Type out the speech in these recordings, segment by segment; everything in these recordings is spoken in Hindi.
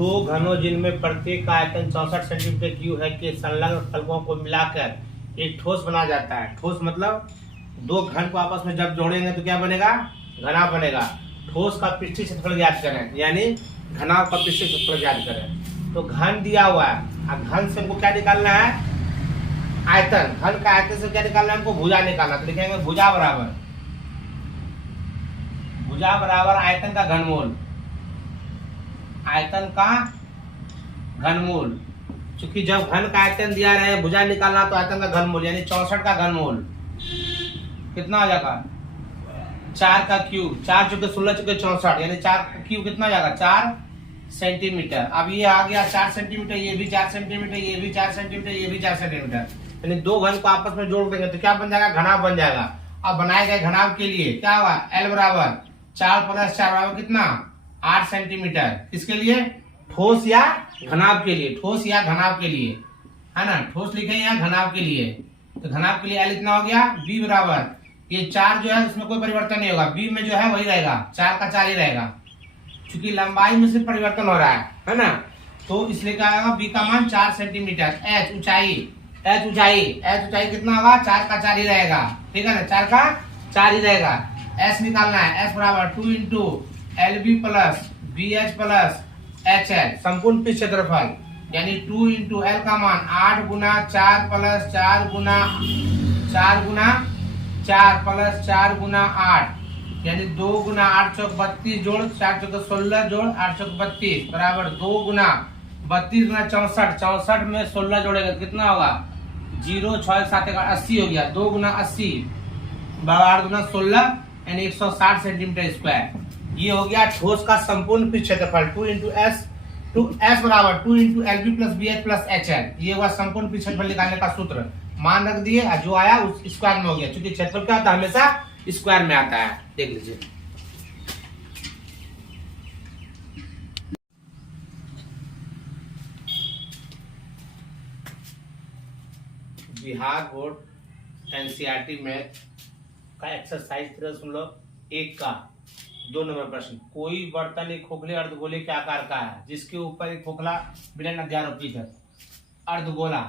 दो घनों जिनमें प्रत्येक का आयतन 64 सेंटीमीटर क्यूब है के संलग्न फलकों को मिलाकर एक ठोस बना जाता है। ठोस मतलब दो घन को आपस में जब जोड़ेंगे तो क्या बनेगा? घना बनेगा। ठोस का पृष्ठीय क्षेत्रफल ज्ञात करें, यानी घनाव का पृष्ठीय क्षेत्रफल ज्ञात करें। तो घन दिया हुआ है, घन से हमको क्या निकालना है? आयतन। घन का आयतन से क्या निकालना है हमको? भुजा निकालना। तो लिखेंगे भुजा बराबर आयतन का घनमूल। आयतन का घनमूल। क्योंकि जब घन का आयतन दिया रहे, भुजा निकालना, तो आयतन का घनमूल यानी 64 का घनमूल कितना हो जाएगा? 4 का क्यूब। 4 चुके 16 चुके 64 यानी 4 का क्यूब कितना हो जाएगा? 4 सेंटीमीटर। अब ये आ गया 4 सेंटीमीटर, ये भी 4 सेंटीमीटर, ये भी 4 सेंटीमीटर, ये भी 4 सेंटीमीटर, यानी दो घन को आपस में जोड़ देंगे तो क्या बन जाएगा? घनाभ बन जाएगा। अब बनाए गए घनाभ के लिए क्या हुआ? L बराबर 4 + 4 बराबर कितना? 8 सेंटीमीटर। किसके लिए? ठोस या घनाभ के लिए। ठोस या घनाभ के लिए, है ना? ठोस लिखे या घनाभ के लिए। तो घनाभ के लिए L इतना हो गया। B बराबर ये 4 जो है उसमें कोई परिवर्तन नहीं होगा, B में जो है वही रहेगा, 4 का 4 ही रहेगा, क्योंकि लंबाई में सिर्फ परिवर्तन हो रहा है ना? तो इसलिए क्या आएगा? B का मान 4 सेंटीमीटर। H ऊंचाई कितना होगा? 4 का 4 ही रहेगा, ठीक है ना? 4 का 4 ही रहेगा। S निकालना है। S बराबर 2 × LB + BH + HL संपूर्ण पृष्ठ क्षेत्रफल, यानी 2 × L का मान 8 × 4 + 4 × 4 × 4 + 4 × 8 यानी 2 × 8 × 32 जोड़ 4 × 16 जोड़ 8 × 32 बराबर 2 × 32 × 64। 64 में 16 जोड़ेगा कितना होगा? 0 6 7 80 हो गया। 2 × 80 8 × 16 यानी 160 सेंटीमीटर स्क्वायर। ये हो गया ठोस का संपूर्ण पृष्ठ क्षेत्रफल। 2 × S बराबर 2 × LB + BH + HL। ये हुआ संपूर्ण पृष्ठ क्षेत्रफल निकालने का सूत्र। मान रख दिए, जो आया उस स्क्वायर में हो गया, क्योंकि क्षेत्रफल क्या होता है? हमेशा स्क्वायर में आता है। देख लीजिए, बिहार बोर्ड NCERT मैथ का एक्सरसाइज 13.1 का 2 नंबर प्रश्न। कोई बर्तन एक खोखले अर्धगोले के आकार का है, जिसके ऊपर एक खोखला बिना अध्यारोपित है। अर्धगोला।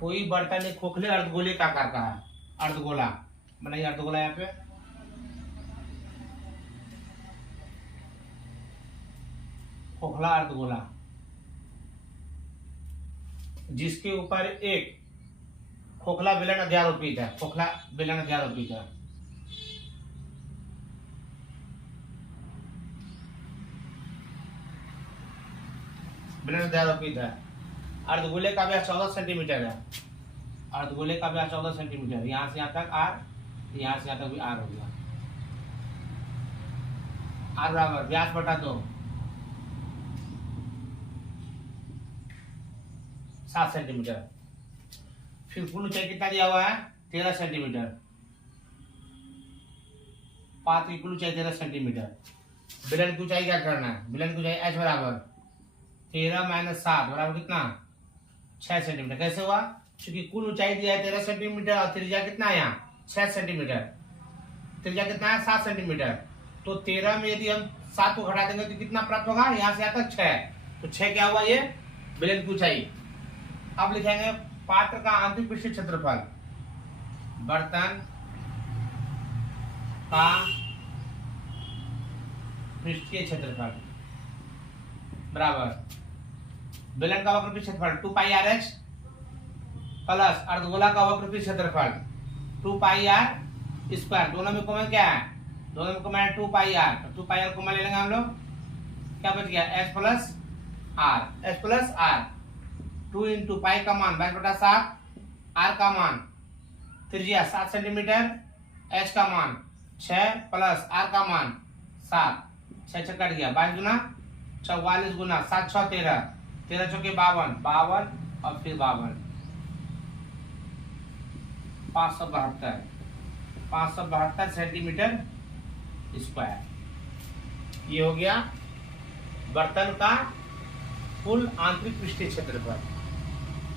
कोई बर्तन एक खोखले अर्धगोले के आकार का है। अर्धगोला बनाइए। अर्धगोला यहाँ पे खोखला अर्धगोला, जिसके ऊपर एक खोखला बेलन अध्यारोपित है। खोखला बेलन अध्यारोपित है। बेलन अध्यारोपित है। अर्धगोले का व्यास 14 सेंटीमीटर है। अर्धगोले का व्यास 14 सेंटीमीटर। यहां से यहां तक R, यहां से यहां तक भी R हो गया। R बराबर व्यास बटा 2 7 सेंटीमीटर। फिर कुल ऊंचाई कितना दिया हुआ है? 13 सेंटीमीटर। पात्र की कुल ऊंचाई 13 सेंटीमीटर। बेलन की ऊंचाई क्या करना है? बेलन की ऊंचाई H बराबर 13 - 7 बराबर कितना? 6 सेंटीमीटर। कैसे हुआ? क्योंकि कुल ऊंचाई दिया है 13 सेंटीमीटर और त्रिज्या कितना है यहाँ? 6 सेंटीमीटर। त्रिज्या कितना है? 7 सेंटीमीटर। तो 13 में यदि हम 7 को घटा देंगे तो कितना प्राप्त होगा? यहाँ से यहाँ तक 6। तो 6 क्या हुआ? ये बेलन की ऊंचाई। अब लिखेंगे पात्र का आंतरिक पृष्ठीय क्षेत्रफल। बर्तन का पृष्ठीय क्षेत्रफल बराबर बेलन का वक्र पृष्ठ क्षेत्रफल 2πRH प्लस अर्धगोला का वक्र पृष्ठ क्षेत्रफल 2πr²। दोनों में कॉमन क्या है? दोनों में कॉमन है 2πr। तो 2πr कॉमन ले लेंगे हम लोग। क्या बच गया? S + R। 2 × पाई का मान 22/7, R का मान त्रिज्या 7 सेंटीमीटर, H का मान 6 प्लस R का मान 7। 6 कट गया। 22 × 44 × 7 × 6 13, 13 × 52, 52 और फिर 52, 572 सेंटीमीटर स्क्वायर। ये हो गया बर्तन का कुल आंतरिक पृष्ठीय क्षेत्रफल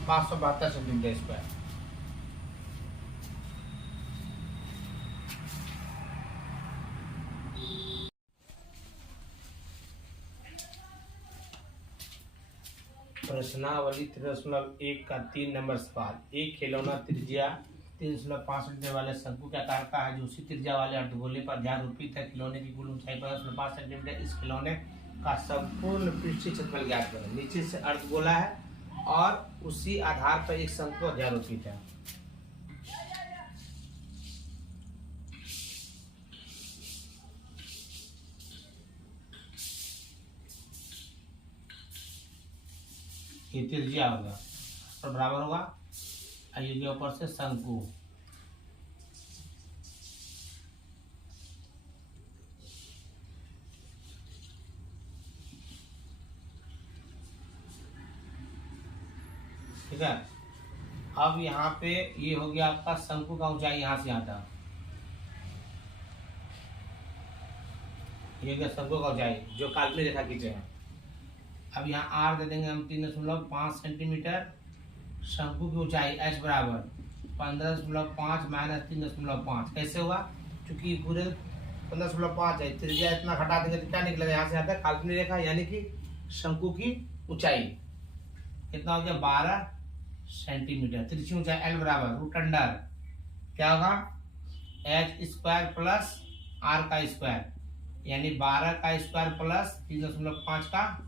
572 सेंटीमीटर स्क्वायर। प्रश्नावली 3.1 का 3 नंबर सवाल। एक खिलौना त्रिज्या 3.5 सेंटीमीटर वाले शंकु के आकार का है जो उसी त्रिज्या वाले अर्धगोले पर ध्यारोपित है। खिलौने की कुल ऊंचाई 5 सेंटीमीटर। इस खिलौने का संपूर्ण पृष्ठीय क्षेत्रफल ज्ञात करें। नीचे से अर्धगोला है और उसी आधार पर एक शंकु अध्यारोपित है। ये त्रिज्या होगा तो बराबर होगा आयु के ऊपर से शंकु। ठीक है, अब यहाँ पे ये हो गया आपका शंकु का ऊंचाई यहाँ से यहाँ तक। ये हो गया शंकु का ऊंचाई जो काल्पनिक रेखा खींचे हैं। अब यहाँ आर दे देंगे हम 3.5 सेंटीमीटर। शंकु की ऊंचाई h बराबर 15.5 माइनस 3.5। कैसे हुआ? क्योंकि पूरे 15.5 है, त्रिज्या इतना घटा देंगे तो क्या निकलेगा? यहाँ से आता है काल्पनिक रेखा, यानी कि शंकु की ऊंचाई कितना हो गया? 12 सेंटीमीटर। तिरछी ऊंचाई l बराबर रूट अंडर क्या होगा? h² प्लस r का स्क्वायर, यानी 12 का स्क्वायर प्लस 3.5 का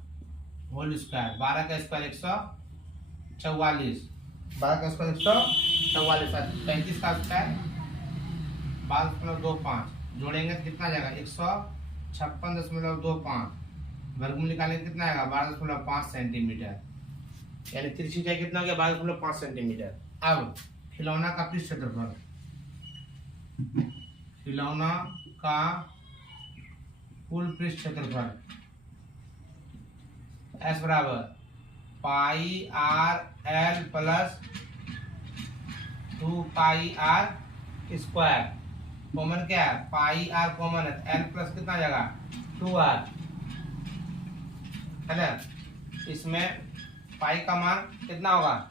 होल स्क्वायर। 12 का स्क्वायर 144, 12 का स्क्वायर 144, 35 का स्क्वायर 12.25 जोड़ेंगे तो कितना जाएगा? 156.25। वर्गमूल निकालेंगे कितना आएगा? 12.5 सेंटीमीटर, यानी तिरछी ऊंचाई कितना हो गया? 12.5 सेंटीमीटर। अब खिलौना का पृष्ठ क्षेत्रफल, खिलौना का कुल पृष्ठ क्षेत्रफल S बराबर pi R L plus 2 pi R square. Common क्या है? पाई आर कॉमन है, एल प्लस कितना जाएगा? 2r है ना। इसमें पाई का मान कितना होगा?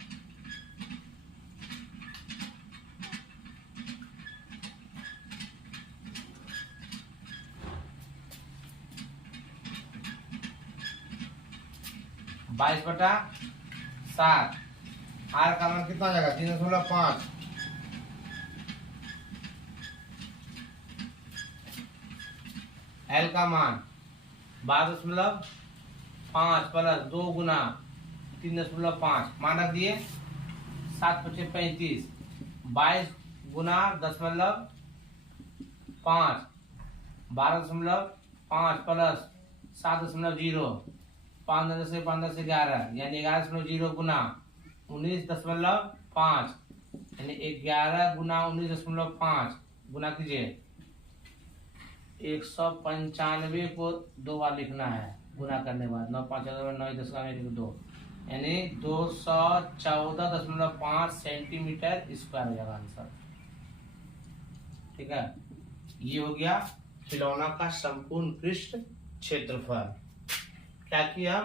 बाईस बटा 7। आर का मान कितना हो जाएगा? 3.5। एल का मान 12.5 प्लस 2 गुना 3.5 मान रख दिए। 7 × 5 = 35। 22 गुना 10.5 12.5 प्लस 7.0 15 से 11, यानी 11.0 गुना 19.5, यानी 11 गुना 19.5 गुना कीजिए। 195 को 2 बार लिखना है गुना करने के बाद। 9 5 9 10 2, यानी 214.5 सेंटीमीटर स्क्वायर हो जाएगा आंसर। ठीक है, ये हो गया खिलौना का संपूर्ण पृष्ठ क्षेत्रफल। क्या किया?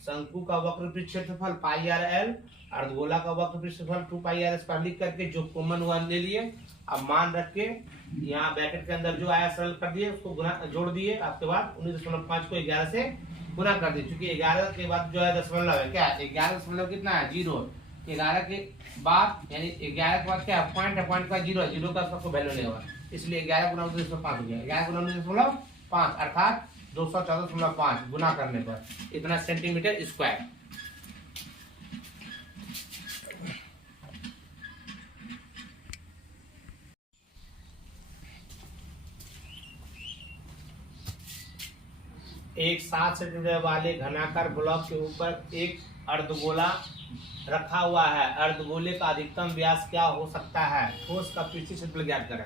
शंकु का वक्र पृष्ठ क्षेत्रफल पाई आर एल, अर्धगोला का वक्र पृष्ठ क्षेत्रफल 2 पाई आर स्क्वायर लिख करके जो कॉमन हुआ ले लिए। अब मान रख के यहाँ ब्रैकेट के अंदर जो आया सरल कर दिए, उसको गुना जोड़ दिए। आपके बाद 19.5 को 11 से गुना कर दिए, क्योंकि 11 के बाद जो है दशमलव है। क्या 11 दशमलव कितना है? 0। 11 के बाद यानी 11 के बाद क्या पॉइंट है? पॉइंट का 0 है, 0 का सबको वैल्यू नहीं होगा, इसलिए 11 गुना 19.5 हो गया। 11 गुना 19.5 अर्थात 214.5 गुना करने पर इतना सेंटीमीटर स्क्वायर। एक 7 सेंटीमीटर वाले घनाकार ब्लॉक के ऊपर एक अर्धगोला रखा हुआ है। अर्धगोले का अधिकतम व्यास क्या हो सकता है? ठोस का पृष्ठीय क्षेत्रफल ज्ञात करें।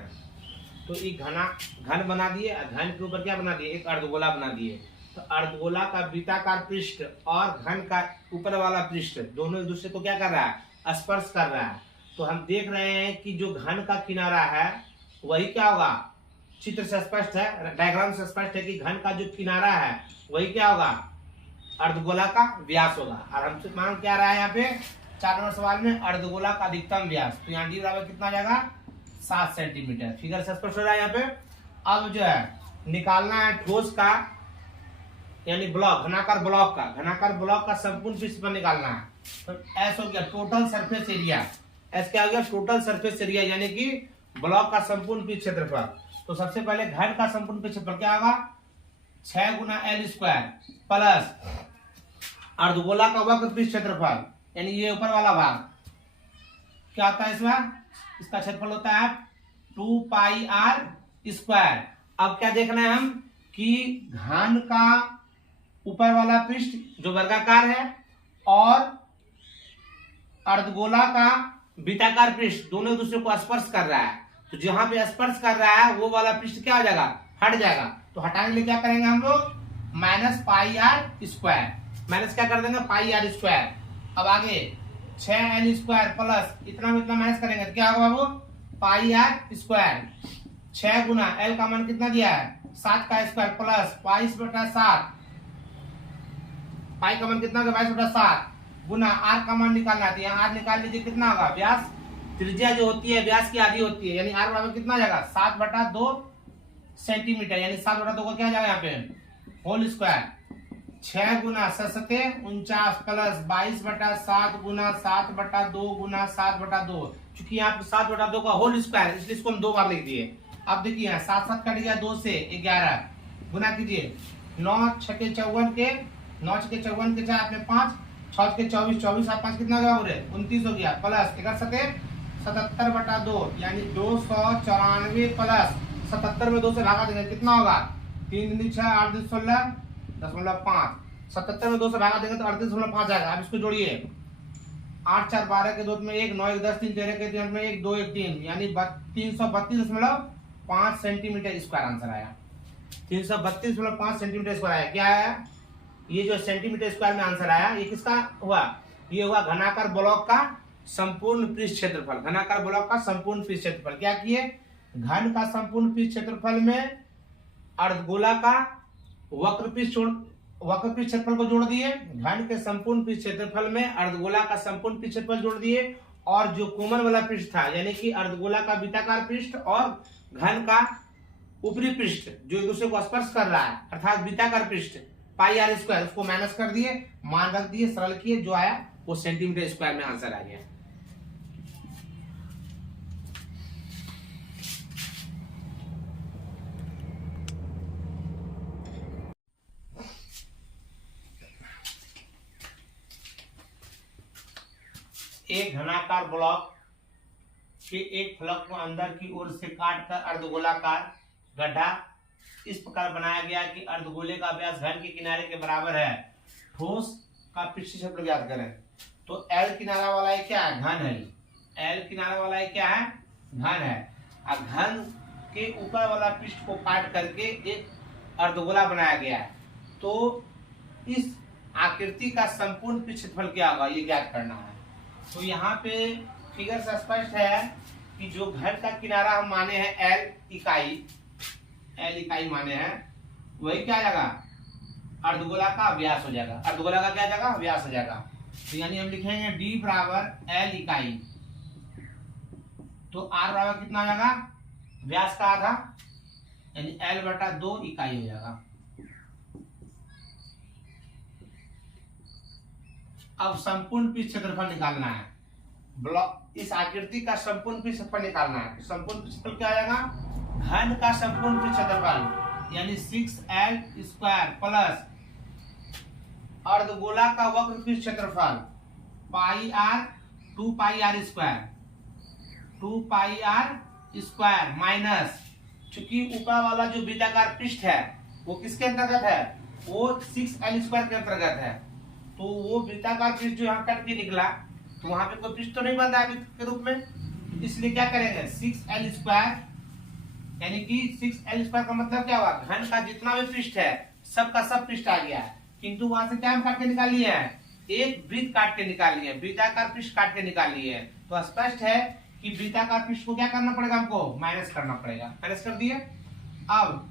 तो एक घन बना दिए, घन के ऊपर क्या बना दिए? एक अर्धगोला बना दिए। तो अर्धगोला का वृत्ताकार पृष्ठ और घन का ऊपर वाला पृष्ठ दोनों एक दूसरे को क्या कर रहा है? स्पर्श कर रहा है। तो हम देख रहे हैं कि जो घन का किनारा है वही क्या होगा? चित्र से स्पष्ट है, डायग्राम से स्पष्ट है कि घन का जो किनारा है वही क्या होगा? अर्धगोला का व्यास होगा। और हमसे मांग क्या रहा है यहाँ पे 4 नंबर सवाल में? अर्धगोला का अधिकतम व्यास। तो यहाँ डी बराबर कितना जाएगा? 7 सेंटीमीटर। फिगर से स्पष्ट हो रहा है यहाँ पे। अब जो है निकालना है ठोस का यानी ब्लॉक, घनाकार ब्लॉक का, घनाकार ब्लॉक का संपूर्ण क्षेत्रफल निकालना है। तो एस हो गया टोटल सरफेस एरिया, एस क्या हो गया टोटल सरफेस एरिया यानी कि ब्लॉक का संपूर्ण पृष्ठ क्षेत्रफल। तो सबसे पहले घन का संपूर्ण पृष्ठ क्षेत्रफल क्या होगा 6 गुना एल स्क्वायर प्लस अर्धगोला का वक्र पृष्ठ क्षेत्रफल यानी ये ऊपर वाला भाग क्या होता है इसमें, इसका क्षेत्रफल होता है 2 पाई आर स्क्वायर। अब क्या देखना है हम कि घन का ऊपर वाला पृष्ठ जो वर्गाकार है और अर्धगोला का वृत्ताकार पृष्ठ दोनों एक दूसरे को स्पर्श कर रहा है। तो जहां पे स्पर्श कर रहा है वो वाला पृष्ठ क्या हो जाएगा, हट जाएगा। तो हटाने के लिए क्या करेंगे हम लोग minus pi R square, minus क्या कर देंगे पाई आर स्क्वायर। अब आगे 6l स्क्वायर प्लस इतना माइनस करेंगे तो क्या होगा बाबू पाई आर स्क्वायर। 6 गुना एल का मान कितना दिया है 7 का स्क्वायर प्लस 22/7, पाई का मान कितना होगा 22/7 गुना आर का मान निकालना है। यहाँ आर निकाल लीजिए कितना होगा, व्यास त्रिज्या जो होती है व्यास की आधी होती है यानी आर बराबर कितना जाएगा 7/2 सेंटीमीटर यानी 7/2 को क्या जाएगा यहाँ पे होल स्क्वायर। 6 गुना 7×7 प्लस 22/7 गुना 7/2 गुना 7/2, चूंकि यहाँ पे 7/2 का होल स्क्वायर इसलिए इसको हम 2 बार लिख दिए। अब देखिए यहाँ 7 कट गया 2 से 11 गुना कीजिए 9 6 54 के 9 6 54 के 4 में 5 6 के 24 24 5 कितना हो गया पूरे 29 हो गया प्लस 11 77/2 यानी 294 प्लस 77 में 2 से भागा देंगे कितना होगा 3 6 8 16 0.5, 77 में 2 से भागा देंगे तो 38.5 आएगा। अब इसको जोड़िए 8 4 12 के 2 में 1 9 1 10 3 13 के 3 में 1 2 1 3 यानी 332.5 सेंटीमीटर स्क्वायर आंसर आया। 332.5 सेंटीमीटर स्क्वायर आया। क्या आया ये जो सेंटीमीटर स्क्वायर में आंसर आया ये किसका हुआ, ये हुआ घनाकार ब्लॉक का संपूर्ण पृष्ठ क्षेत्रफल। घनाकार ब्लॉक का संपूर्ण पृष्ठ क्षेत्रफल क्या किए, घन का संपूर्ण पृष्ठ क्षेत्रफल में अर्धगोला का वक्र पृष्ठ क्षेत्रफल को जोड़ दिए, घन के संपूर्ण पृष्ठ क्षेत्रफल में अर्धगोला का संपूर्ण पृष्ठ क्षेत्रफल जोड़ दिए और जो कोमल वाला पृष्ठ था यानी कि अर्धगोला का वृत्ताकार पृष्ठ और घन का ऊपरी पृष्ठ जो एक दूसरे को स्पर्श कर रहा है अर्थात वृत्ताकार पृष्ठ पाई आर स्क्वायर उसको माइनस कर दिए, मान रख दिए, सरल किए, जो आया वो सेंटीमीटर स्क्वायर में आंसर आ गया। एक घनाकार ब्लॉक के एक फलक को अंदर की ओर से काटकर अर्धगोलाकार गड्ढा इस प्रकार बनाया गया कि अर्धगोले का व्यास घन के किनारे के बराबर है। ठोस का पृष्ठ क्षेत्रफल ज्ञात करें। तो L किनारा वाला है क्या है, घन है। L किनारा वाला है क्या है, घन है। और घन के ऊपर वाला पृष्ठ को काट करके एक अर्धगोला बनाया गया है। तो इस आकृति का संपूर्ण पृष्ठ क्षेत्रफल क्या होगा ये ज्ञात करना है। तो यहाँ पे फिगर से स्पष्ट है कि जो घन का किनारा हम माने हैं L इकाई माने हैं वही क्या जाएगा अर्धगोला का व्यास हो जाएगा। अर्धगोला का क्या जाएगा व्यास हो जाएगा। तो यानी हम लिखेंगे D बराबर L इकाई, तो R बराबर कितना हो जाएगा व्यास का आधा यानी L/2 इकाई हो जाएगा। अब संपूर्ण पृष्ठ क्षेत्रफल निकालना है। ब्लॉक इस आकृति का संपूर्ण पृष्ठ क्षेत्रफल निकालना है। तो संपूर्ण पृष्ठ क्षेत्रफल क्या आ जाएगा घन का संपूर्ण पृष्ठ क्षेत्रफल यानी 6L स्क्वायर प्लस अर्धगोला का वक्र पृष्ठ क्षेत्रफल pi R 2 pi R square minus चूंकि ऊपर वाला जो वृत्ताकार पृष्ठ है वो किसके अंतर्गत है, वो 6L स्क्वायर के अंतर्गत है। तो वो वृत्ताकार पृष्ठ जो यहाँ कट के निकला तो वहां पे कोई पृष्ठ तो नहीं बन रहा है वृत्त के रूप में, इसलिए क्या करेंगे 6L स्क्वायर यानी कि 6L स्क्वायर का मतलब क्या हुआ घन का जितना भी पृष्ठ है सबका सब पृष्ठ आ गया है। किंतु वहां से क्या हम काट के निकाल लिए हैं, एक वृत्त काट के निकाल लिए, वृत्ताकार पृष्ठ काट के निकाल लिए। तो स्पष्ट है कि वृत्ताकार पृष्ठ को क्या करना पड़ेगा हमको माइनस करना पड़ेगा। माइनस कर दिए। अब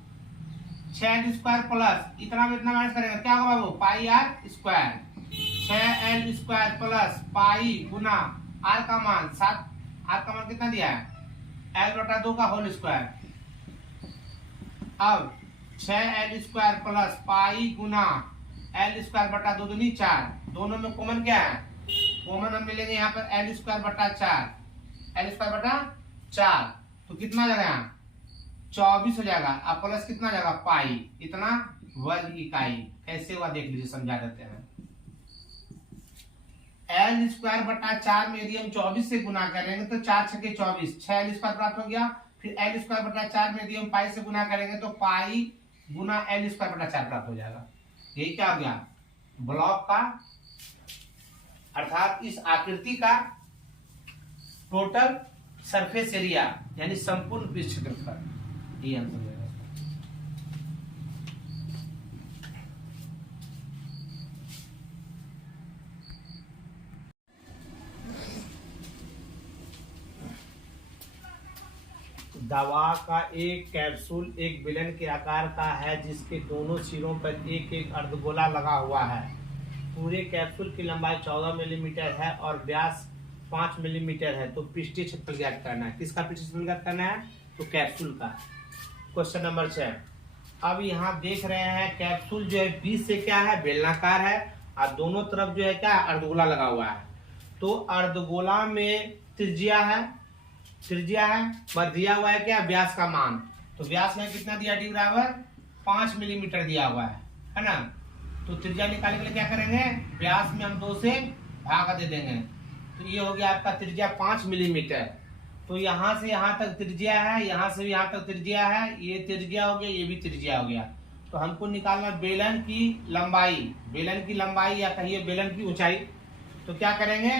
6L स्क्वायर प्लस इतना माइनस करेंगे क्या होगा बाबू pi R square 6L square plus pi गुना आर का मान 7, आर का मान कितना दिया है L/2 का होल स्क्वायर। अब 6l² प्लस पाई गुना l² बटा 2 दूनी 4। दोनों में कॉमन क्या है? कॉमन हम ले लेंगे यहाँ पर l² बटा 4, l² बटा 4, तो कितना आ जाएगा यहाँ 24 हो जाएगा। अब प्लस कितना जाएगा पाई, इतना वर्ग इकाई। कैसे हुआ देख लीजिए, समझा देते हैं। l² बटा 4 में यदि हम 24 से गुना करेंगे तो 4 छके 24, 6l² प्राप्त हो गया। फिर l² बटा 4 में यदि हम पाई से गुना करेंगे तो पाई गुना l² बटा 4 प्राप्त हो जाएगा। यही क्या हो गया? ब्लॉक का अर्थात इस आकृति का टोटल सरफेस एरिया यानी संपूर्ण पृष्ठ क्षेत्रफल, ये आंसर होगा। दवा का एक कैप्सूल एक बेलन के आकार का है जिसके दोनों सिरों पर एक एक अर्धगोला लगा हुआ है। पूरे कैप्सूल की लंबाई 14 मिलीमीटर है और व्यास 5 मिलीमीटर है। तो पृष्ठीय क्षेत्रफल ज्ञात करना है। किसका पृष्ठीय क्षेत्रफल ज्ञात करना है? तो कैप्सूल का। Question number 6। अब यहाँ देख रहे हैं कैप्सूल जो है बीच से क्या है? बेलनाकार है और दोनों तरफ जो है क्या? अर्धगोला लगा हुआ है। तो अर्धगोला में त्रिज्या है, पर दिया हुआ है क्या? व्यास का मान। तो व्यास में कितना दिया डी बराबर 5 मिलीमीटर दिया हुआ है ना। तो त्रिज्या निकालने के लिए क्या करेंगे? व्यास में हम 2 से भाग दे देंगे। तो ये हो गया आपका त्रिज्या 5 मिलीमीटर। तो यहाँ से यहाँ तक त्रिज्या है, यहाँ से भी यहाँ तक त्रिज्या है। ये त्रिज्या हो गया, ये भी त्रिज्या हो गया। तो हमको निकालना बेलन की लंबाई या कहिए बेलन की ऊंचाई। तो क्या करेंगे?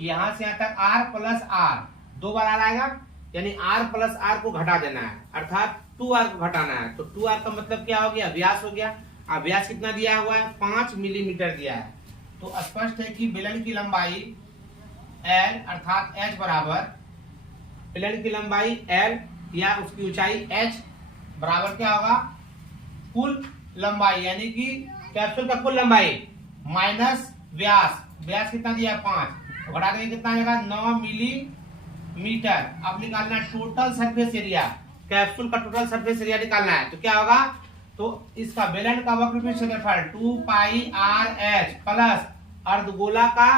यहाँ से यहाँ तक r प्लस r, 2 बार r आएगा, यानी r प्लस r को घटा देना है, अर्थात 2r को घटाना है। तो 2r का मतलब क्या हो गया? व्यास हो गया। अब व्यास कितना दिया हुआ है? 5 मिलीमीटर दिया है। तो स्पष्ट है कि बेलन की लंबाई l अर्थात h बराबर, बेलन की लंबाई l या उसकी ऊंचाई h बराबर क्या होगा? कुल लंबाई यानी कि कैप्सूल का कुल लंबाई माइनस व्यास। व्यास कितना दिया? 5, तो घटा देंगे कितना आएगा? 9 मिलीमीटर। अब निकालना टोटल सरफेस एरिया, कैप्सूल का टोटल सरफेस एरिया निकालना है। तो क्या होगा? तो इसका बेलन का वक्रपृष्ठ क्षेत्रफल 2 पाई r h प्लस अर्धगोला का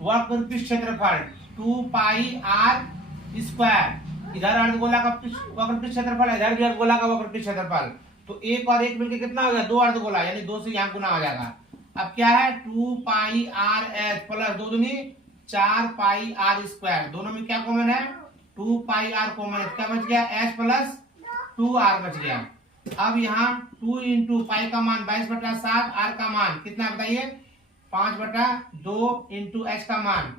वक्रपृष्ठ क्षेत्रफल 2 पाई r स्क्वायर। इधर अर्धगोला का वक्रपृष्ठ क्षेत्रफल, इधर भी अर्धगोला का वक्रपृष्ठ क्षेत्रफल। तो एक और एक मिलकर कितना हो गया? 2 अर्धगोला, यानी 2 से यहाँ गुना हो जाएगा। अब क्या है? 2 पाई r h प्लस 2 दूनी 4 पाई r स्क्वायर। दोनों में क्या कॉमन है? 2 पाई r कॉमन है। क्या बच गया? h प्लस 2r बच गया। अब यहाँ 2 इंटू पाई का मान 22/7, r का मान कितना बताइए? 5/2 इंटू h का मान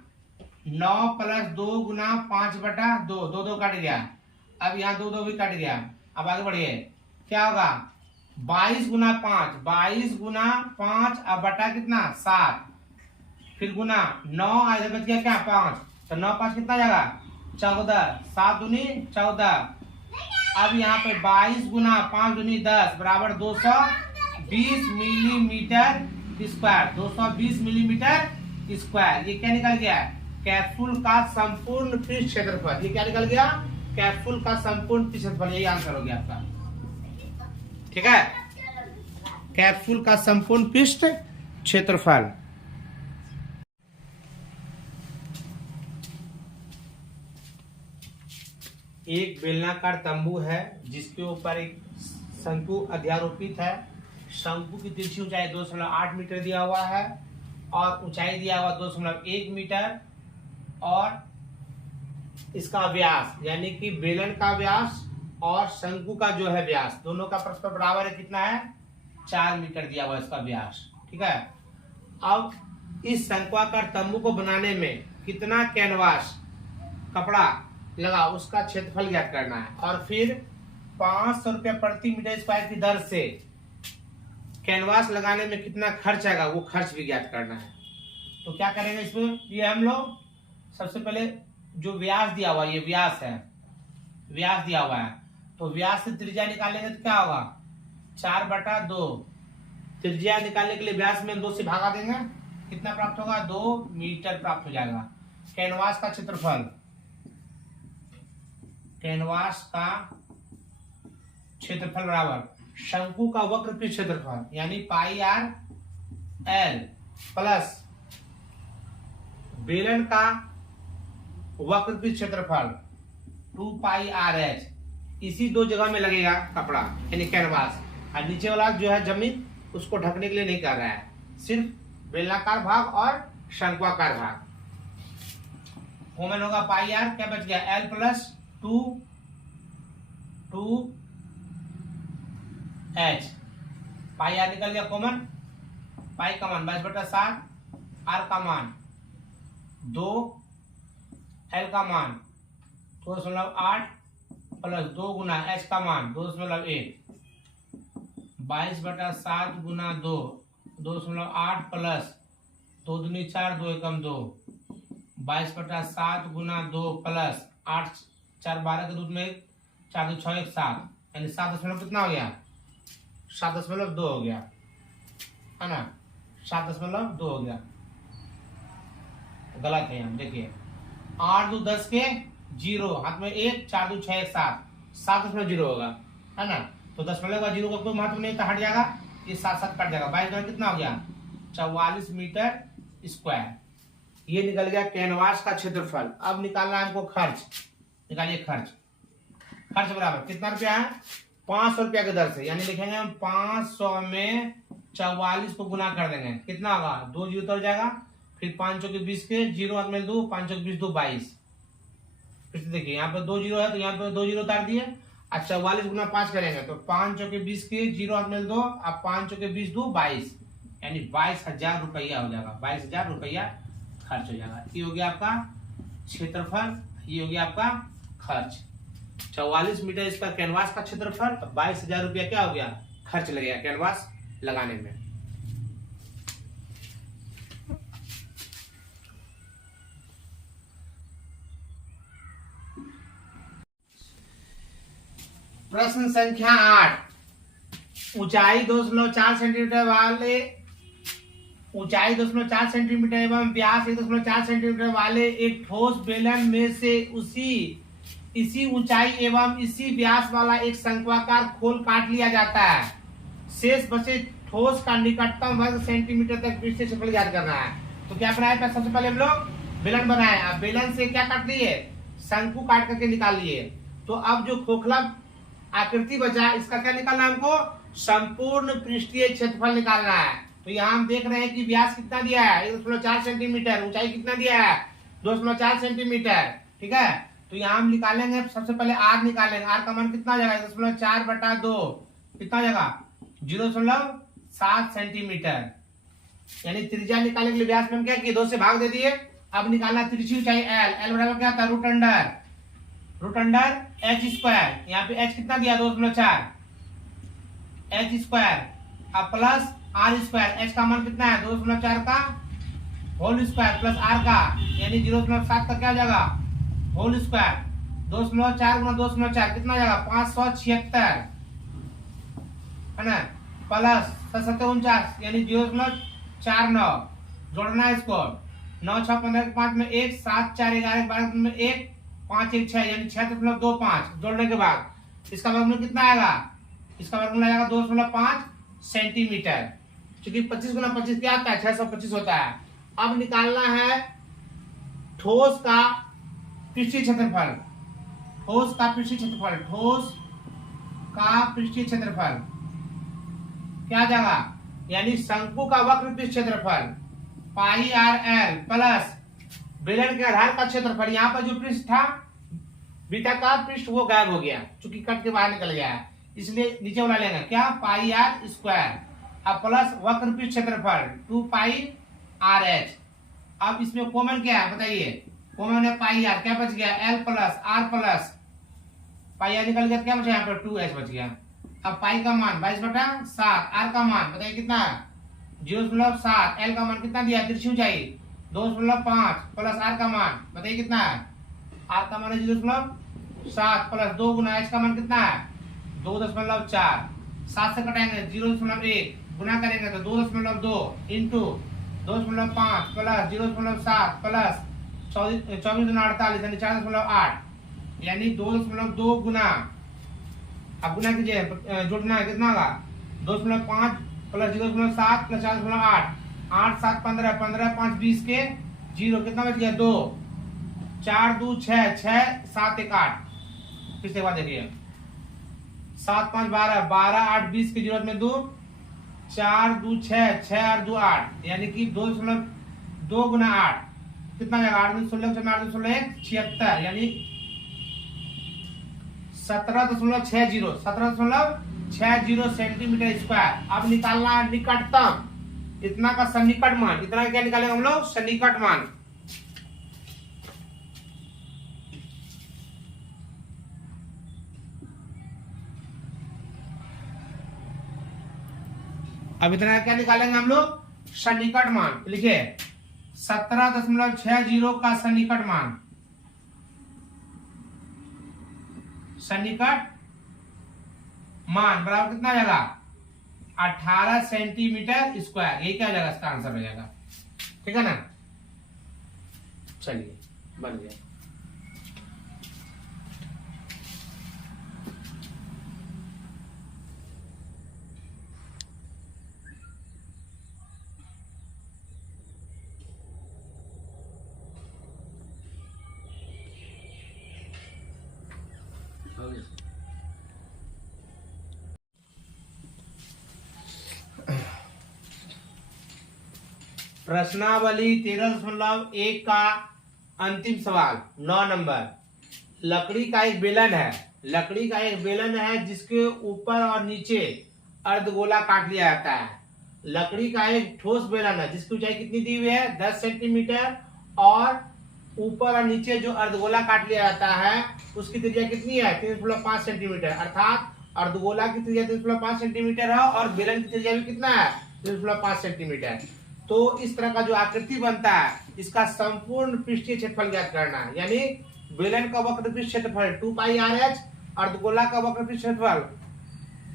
9 प्लस 2 गुना 5/2, 2 कट गया। अब यहाँ 2 भी कट गया। अब आगे बढ़िए, क्या होगा? 22 गुना 5, 22 गुना 5 अब बटा कितना? 7, फिर गुना 9, इधर बच गया क्या? 5, तो 9 5 कितना जाएगा? 14, 7 दूनी 14। अब यहाँ पे 22 गुना 5 दूनी 10 बराबर 220 मिलीमीटर स्क्वायर, 220 मिलीमीटर स्क्वायर। ये क्या निकल गया? कैप्सूल का संपूर्ण पृष्ठ क्षेत्रफल। ये क्या निकल गया? कैप्सूल का संपूर्ण पृष्ठ क्षेत्रफल। यही आंसर हो गया आपका। ठीक है, कैप्सूल का संपूर्ण पृष्ठ क्षेत्रफल। एक बेलनाकार तंबू है जिसके ऊपर एक शंकु अध्यारोपित है। शंकु की तिरछी ऊंचाई 2.8 मीटर दिया हुआ है और ऊंचाई दिया हुआ 2.1 मीटर, और इसका व्यास यानी कि बेलन का व्यास और शंकु का जो है व्यास, दोनों का परस्पर बराबर है। कितना है? 4 मीटर दिया हुआ इसका व्यास। ठीक है, अब इस शंक्वाकार तंबू को बनाने में कितना कैनवास कपड़ा लगा उसका क्षेत्रफल ज्ञात करना है, और फिर 500 रुपया प्रति मीटर स्क्वायर की दर से कैनवास लगाने में कितना खर्च आएगा वो खर्च भी ज्ञात करना है। तो क्या करेंगे इसमें? ये हम लोग सबसे पहले जो व्यास दिया हुआ, ये व्यास है, व्यास दिया हुआ है, तो व्यास से त्रिज्या निकालेंगे तो क्या होगा? 4/2। त्रिज्या निकालने के लिए व्यास में 2 से भागा देंगे, कितना प्राप्त होगा? 2 मीटर प्राप्त हो जाएगा। कैनवास का क्षेत्रफल, कैनवास का क्षेत्रफल बराबर शंकु का वक्र पृष्ठ क्षेत्रफल यानी पाई आर एल प्लस बेलन का वक्र पृष्ठ क्षेत्रफल 2 पाई आर एच। इसी दो जगह में लगेगा कपड़ा यानी कैनवास, और नीचे वाला जो है जमीन उसको ढकने के लिए नहीं कर रहा है, सिर्फ बेलनाकार भाग और शंक्वाकार भाग। कॉमन होगा पाई आर, क्या बच गया L plus 2 H. Pi R निकल गया कॉमन, पाई का मान 22/7, आर का मान 2, एल का मान 2.8 प्लस 2 गुना एच का मान 2.1। 22/7 गुना 2 2.8 प्लस 2 दूनी 4 2 एकम 2। 22/7 गुना 2 प्लस 8 4 12 के रूप में 4 2 6 1 7 यानी 7 दशमलव कितना हो गया 7.2 हो गया है ना, 7.2 हो गया। गलत है यहाँ देखिए, 8 2 10 के 0 हाथ में 1 4 2 6 1 7 7.0 होगा है ना, तो दशमलव का 0 का कोई महत्व नहीं तो हट जाएगा, ये 7 7 कट जाएगा। 22 कितना हो गया 44 मीटर स्क्वायर। ये निकल गया कैनवास का क्षेत्रफल। अब निकालना है हमको खर्च, निकालिए खर्च। खर्च बराबर कितना रुपया है 500 रुपया की दर से, यानी लिखेंगे हम 500 में 44 को गुना कर देंगे, कितना होगा 2 जीरो उतर जाएगा, फिर 5 चौके 20 के 0 हाथ में 2 5 चौके 20 2 22। फिर से देखिए यहाँ पे 2 जीरो है तो यहाँ पे 2 जीरो उतार दिए, और 44 गुना 5 करेंगे तो 5 चौके 20 के 0 हाथ में 2 अब 5 चौके 20 2 22, यानी 22,000 रुपया हो जाएगा, 22,000 रुपया खर्च हो जाएगा। ये हो गया आपका क्षेत्रफल, ये हो गया आपका खर्च। 44 मीटर इसका कैनवास का क्षेत्रफल, 22,000 रुपया क्या हो गया खर्च लगेगा कैनवास लगाने में। प्रश्न संख्या 8, ऊंचाई 2.4 सेंटीमीटर वाले ऊंचाई 2.4 सेंटीमीटर एवं व्यास 1.4 सेंटीमीटर वाले एक ठोस बेलन में से इसी ऊंचाई एवं इसी व्यास वाला एक शंक्वाकार खोल काट लिया जाता है। शेष बचे ठोस का निकटतम वर्ग सेंटीमीटर तक पृष्ठ क्षेत्रफल ज्ञात करना है। तो क्या बनाया, सबसे पहले हम लोग बेलन बनाए, अब बेलन से क्या काट लिए शंकु काट करके निकाल लिए। तो अब जो खोखला आकृति बचा इसका क्या निकालना है हमको, संपूर्ण पृष्ठीय क्षेत्रफल निकालना है। तो यहाँ हम देख रहे हैं कि व्यास कितना दिया है 1.4 सेंटीमीटर, ऊंचाई कितना दिया है 2.4 सेंटीमीटर, ठीक है। तो यहाँ हम निकालेंगे सबसे पहले आर निकालेंगे, आर का मान कितना जाएगा 1.4/2 कितना जाएगा 0.7 सेंटीमीटर, यानी त्रिज्या निकालने के लिए व्यास में हम क्या किए 2 से भाग दे दिए। अब निकालना तिरछी ऊंचाई एल, एल बराबर क्या था रूट अंडर एच स्क्वायर, यहाँ पे एच कितना दिया 2.4 एच स्क्वायर, अब प्लस आर स्क्वायर, एच का मान कितना है 2.4 का होल स्क्वायर प्लस आर का यानी 0.7 का क्या हो जाएगा होल स्क्वायर, 2.4 गुना 2.4 कितना जाएगा 576 है ना, प्लस 749 यानी 0.49 जोड़ना है इसको, 9 6 15 के 5 में 1 7 4 11 12 में 1 5 1 6 यानी 6.25 जोड़ने के बाद इसका वर्गमूल कितना आएगा, इसका वर्गमूल आएगा 2.5 सेंटीमीटर, क्योंकि 25 गुना 25 क्या आता है 625 होता है। अब निकालना है ठोस का पृष्ठीय क्षेत्रफल, ठोस का पृष्ठीय क्षेत्रफल, ठोस का पृष्ठीय क्षेत्रफल क्या जाएगा, यानी शंकु का वक्र पृष्ठ क्षेत्रफल पाई आर एल प्लस बेलन के आधार का क्षेत्रफल, यहाँ पर जो पृष्ठ था बीटा का पृष्ठ वो गायब हो गया चूंकि कट के बाहर निकल गया है, इसलिए नीचे वाला लेंगे क्या पाई आर स्क्वायर, अब प्लस वक्र पृष्ठ क्षेत्रफल 2 पाई आर एच। अब इसमें कॉमन क्या है बताइए, कॉमन है पाई आर, क्या बच गया L plus R plus pi R निकल गया, क्या बचा यहाँ पर 2h बच गया। अब पाई का मान 22/7, आर का मान बताइए कितना 0.7, एल का मान कितना दिया तिरछी ऊंचाई 2.5 प्लस आर का मान बताइए कितना है, आर का मान है 0.7 प्लस 2 गुना एच का मान कितना है 2.4, 7 से कटाएंगे 0.1 गुना करेंगे तो 2.2 इंटू 2.5 प्लस 0.7 प्लस 24 गुना 48 यानी 4.8 यानी 2.2 गुना अब गुना कीजिए, जोड़ना है, कितना होगा 2.5 प्लस 0.7 प्लस 4.8, 8 7 15, 15 5 20 के 0, कितना बच गया 2, 4 2 6, 6 7 1 8। फिर से बात देखिए, 7 5 12, 12 8 20 की जरूरत में 2, 4 2 6, 6 8 2 8, यानी कि 2 गुना 8 कितना जाएगा, 8 2 16, 8 2 16 76, यानी 17.60 सेंटीमीटर स्क्वायर। अब निकालना है निकटतम, इतना का सन्निकट मान। इतना क्या निकालेंगे हम लोग, सन्निकट मान। अब इतना क्या निकालेंगे हम लोग, सन्निकट मान। लिखिए 17.60 का सन्निकट मान, सन्निकट मान बराबर कितना आ जाएगा, 18 सेंटीमीटर स्क्वायर। यही क्या हो जाएगा, इसका आंसर हो जाएगा। ठीक है ना, चलिए बन गया। प्रश्नावली 13.1 का अंतिम सवाल 9 नंबर। लकड़ी का एक बेलन है, लकड़ी का एक बेलन है जिसके ऊपर और नीचे अर्धगोला काट लिया जाता है। लकड़ी का एक ठोस बेलन है जिसकी ऊंचाई कितनी दी हुई है, 10 सेंटीमीटर, और ऊपर और नीचे जो अर्धगोला काट लिया जाता है उसकी त्रिज्या कितनी है, 3.5 सेंटीमीटर। अर्थात अर्धगोला की त्रिज्या 3.5 सेंटीमीटर है और बेलन की त्रिज्या भी कितना है, 3.5 सेंटीमीटर। तो इस तरह का जो आकृति बनता है इसका संपूर्ण पृष्ठीय क्षेत्रफल ज्ञात करना है। यानी बेलन का वक्रपृष्ठ क्षेत्रफल 2πr/h, अर्धगोला का वक्रपृष्ठ क्षेत्रफल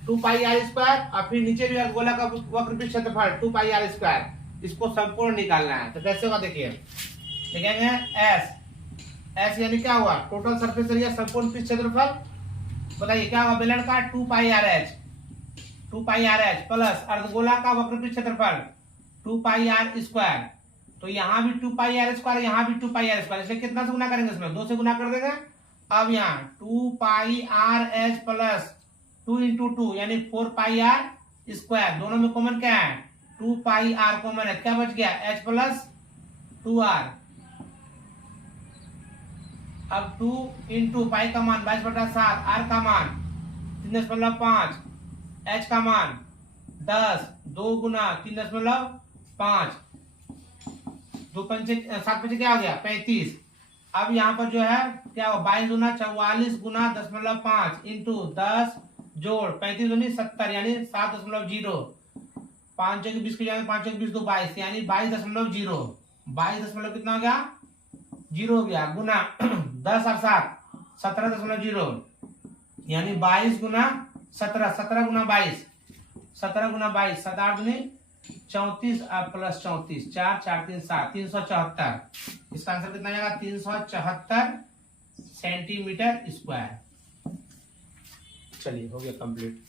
2πr², और फिर नीचे भी अर्धगोला का वक्रपृष्ठ क्षेत्रफल 2πr²। इसको संपूर्ण निकालना है। तो कैसे होगा देखिए, लिखेंगे एस यानी क्या हुआ, टोटल सरफेस एरिया संपूर्ण पृष्ठ क्षेत्रफल। बताइए क्या होगा, बेलन का 2πr/h प्लस अर्धगोला का वक्रपृष्ठ क्षेत्रफल 2πr²। तो यहाँ भी 2πr², यहाँ भी 2πr², इसलिए कितना से गुना करेंगे, इसमें 2 से गुना कर देंगे। अब यहाँ 2πr/h प्लस 2 × 2 यानी 4πr²। दोनों में कॉमन क्या है, 2πr कॉमन है, क्या बच गया, h प्लस 2r। अब 2 × पाई का मान 22/7, r का मान 3.5, h का मान 10, 2 गुना 3.5, 2 पंचे 7 पंचे क्या हो गया, 35। अब यहाँ पर जो है क्या हो, 22 गुना 44 गुना 10.5 इंटू 10 जोड़ 35 दूनी 70, यानी 7.0। 5 की 20 की जगह 5 की 20 2 22, यानी 22.0। 22 कितना हो गया, 0 हो गया, गुना 10 और 7 17.0, यानी 22 गुना 17, 17 गुना 22, 17 गुना 22, 7 8 दूनी 34 प्लस 34, 4 4 3 7, 374। इसका आंसर कितना आएगा, 374 सेंटीमीटर स्क्वायर। चलिए हो गया कंप्लीट।